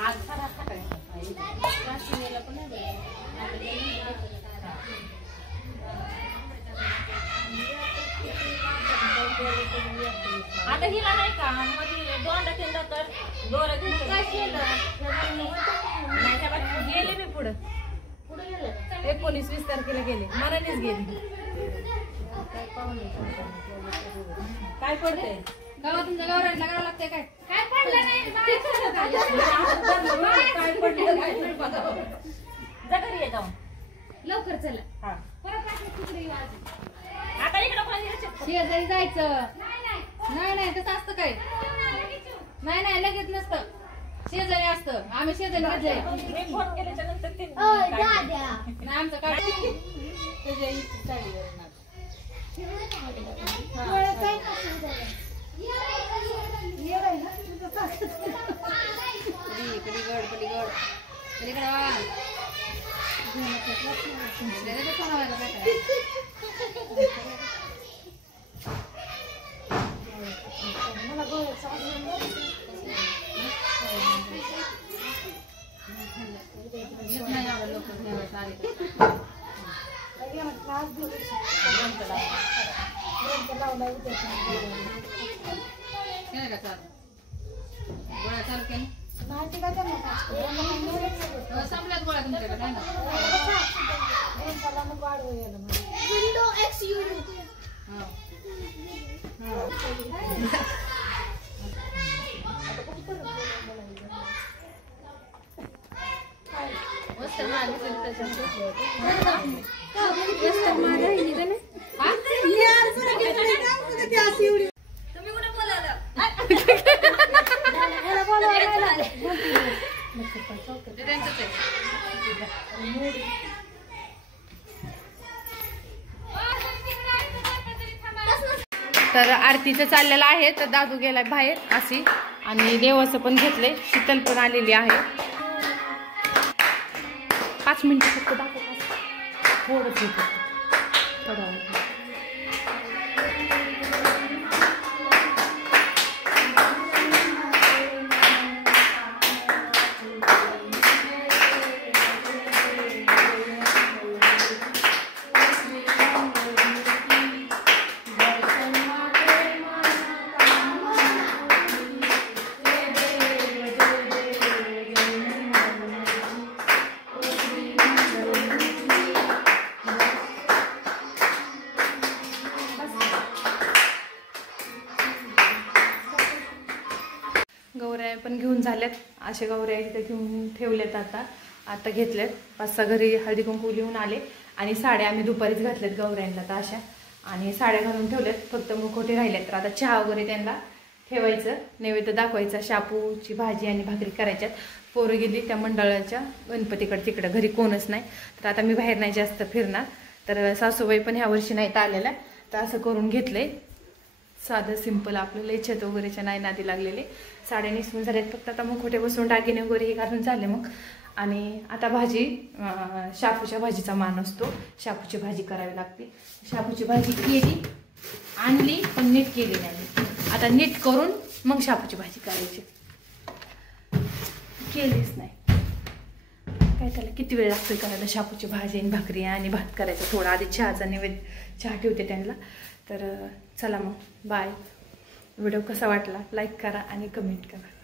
आता हिला नाही का मध्ये दोनदा तीनदा तर दोरा गेले मी पुढे 19-20 तारखेला गेले मनानेच गेले. काय पडतंय गावात तुमच्या गावराला करावं लागतंय काय काय पडलं नाही काय पडलं काय नाही बघा जा घरी ये जाऊन लवकर चला. हा परत तिकडे येऊ आता इकडे कोणाची शेजारी जायचं नाही नाही तसं असतं काय नाही नाही लगेच नसतं शेजारी असतं आम्ही शेजारी घेतलंय फोन केल्याच्या नंतर ते नाही आमचं काय संपल्यात गोळ्या तुमच्याकडे काय ना तर आरतीचं चाललेलं आहे तर दादू गेलाय बाहेर अशी आणि देवाचं पण घेतलंय शीतल पण आलेली आहे 5 मिनिटं फक्त दाखव थोडंच थोडं गौऱ्या पण घेऊन झाल्यात असे गौऱ्या इथे घेऊन ठेवलेत आता घेतलेत 5-6 घरी हळदी कुंकू लिहून आले आणि साड्या आम्ही दुपारीच घातल्यात गौऱ्यांना तर अशा आणि साड्या घालून ठेवल्यात फक्त मुखवटे राहिलेत तर आता चहा वगैरे त्यांना ठेवायचं नैवेद्य दाखवायचा शापूची भाजी आणि भाकरी करायच्यात पोरं गेली त्या मंडळाच्या गणपतीकडे तिकडे घरी कोणच नाही तर आता मी बाहेर नाही जास्त फिरणार तर सासूबाई पण ह्या वर्षी नाहीत आलेल्या तर असं करून घेतलंय साधं सिंपल आपलं लय छत वगैरेच्या नाही नादी लागलेले साड्या नेसून झाल्यात फक्त आता मुखवटे बसून दागिने वगैरे हे घालून झाले मग आणि आता भाजी शापूच्या भाजीचा मान असतो शापूची भाजी करावी लागते शापूची भाजी केली आणली पण नीट केली नाही आता नीट करून मग शापूची भाजी करायची केलीच नाही काय त्याला किती वेळ लागतोय करायला शापूची भाजी आणि भाकरी आणि भात करायचं थोडा आधी चहाचा नैवेद्य चहा ठेवते त्यांना तर चला मग बाय व्हिडिओ कसा वाटला लाईक करा आणि कमेंट करा.